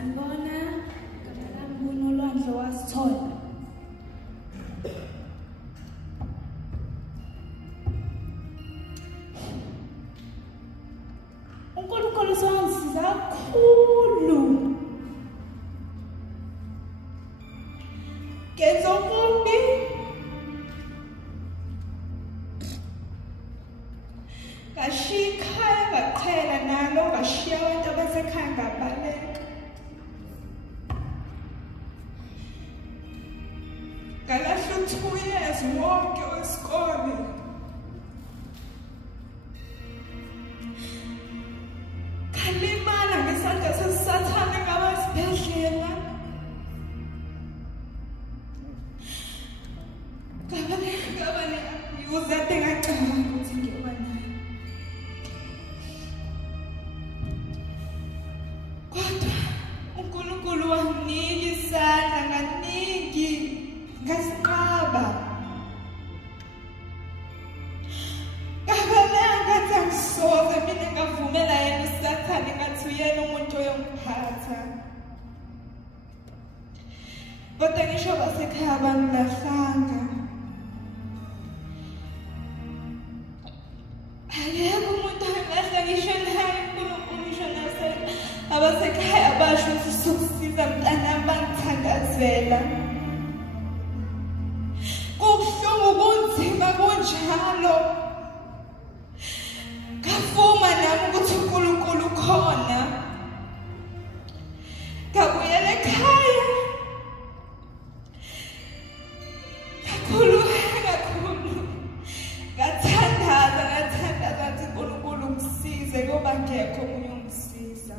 sanibona ngabala uNolwandle wasithola uNkulunkulu songisiza kakhulu kezokumbi ngashika ngaqhela nalo ngashiya abantu abasekhaya ngabaleka ngalahla 2 years wonke wesikole kalimala ngesandla sesathane ngaba sibhedlela ngabane uzade ngacabanga ukuthi ngiyoba nayo kodwa uNkulunkulu wanginika isandla nganingi ngasiqaba ngathi angisoze mina ngavumela yena usathane ngathi uyena umuntu oyongiphatha kodwa ngisho basekhaya bangilahlanga akekho umuntu angilahla ngisho naye uNkulunkulu ngisho abasekhaya basho ukuthi sokusiza mntanami bangithandazela kubuhlungu kunzima kunjalo ngavuma nami ukuthi uNkulunkulu khona ngabuyela ekhaya kakhulu ngathandaza ukuthi uNkulunkulu ngisize ngoba ngekho omunye ongisiza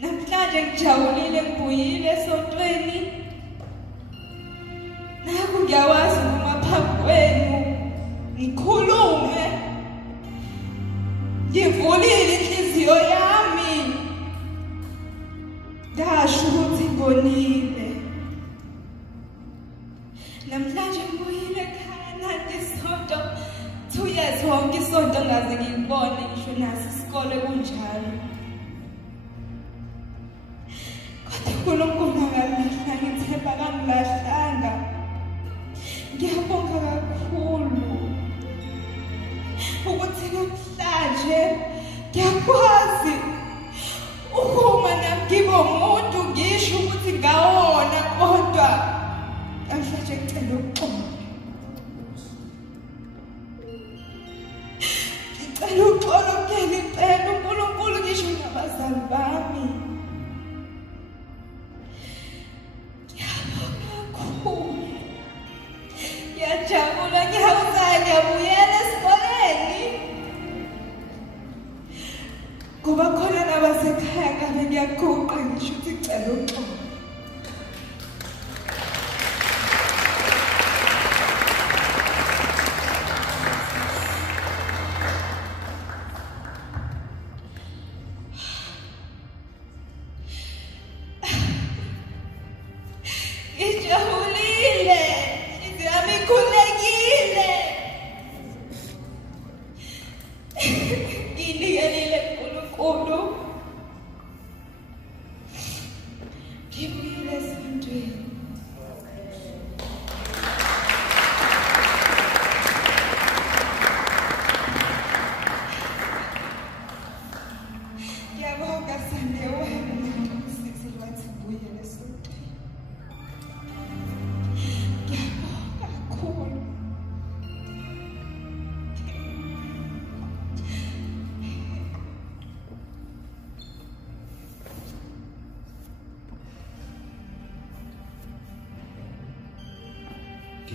namhlanje ngijabulile ngibuyile esontweni naku ngiyawazi noma phambi kwenu ngikhulume ngivulile inhliziyo yami ngasho ukuthi ngonile namhlanje ngibuyile ekhaya nathi isonto 2 years wonke isonto ngaze ngibone ngisho naso isikole kunjalo kodwa uNkulunkulu akalahlanga ngithemba akangilahlanga ngiyabonga kakhulu ukuthi namhlanje ngiyakwazi ukuma nami ngibe umuntu ngisho ukuthi ngawona kodwa namhlanje ngicela uxolo ngicela uNkulunkulu ngisho nabazali bami ngiyabonga kakhulu ngiyajabula ngiyabuyela esikoleni ngoba khona nabasekhaya ngabe ngiyaguqa ngisho ukuthi ngicela uxolo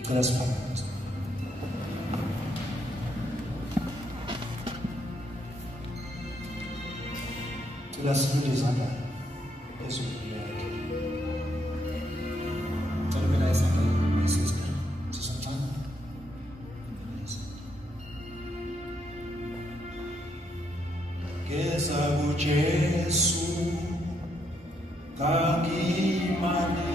Ngicela siphakamise. Ngicela sibeke izandla phezulu yakhe. Ngicela mina isandla my sister. Sisafana. Ngeza kuJesu kangimani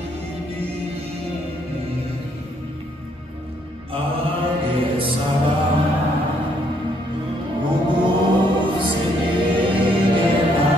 Ugusinikela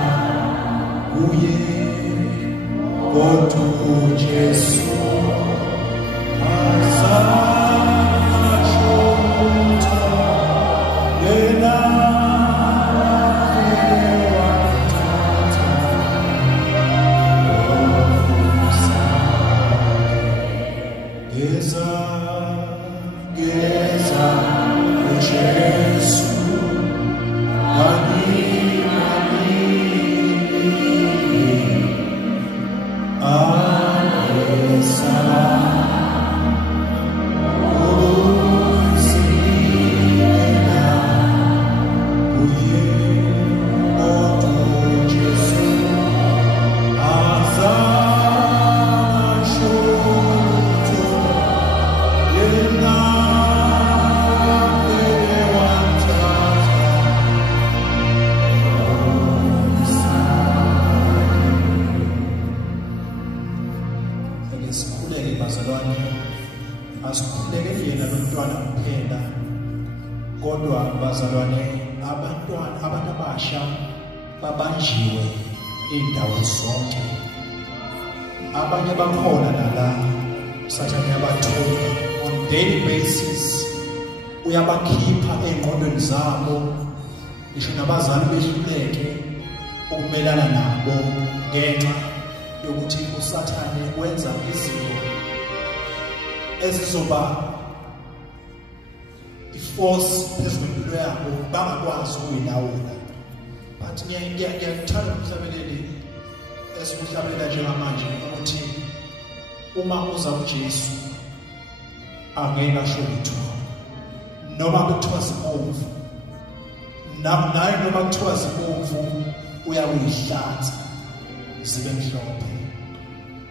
Jesu angena shobithu noma kuthiwa sibomvu naye noma kuthiwa sibomvu uyakuyihlanza zibe mhlophe.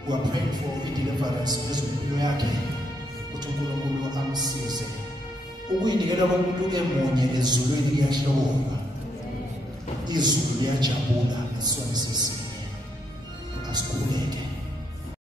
We are praying for deliverance kwempilo yakhe ukuthi uNkulunkulu amsize ukuyinikela komuntu ke munye ezulwini kuyahloka izulu liyajabula esona sesinye asikhuleke.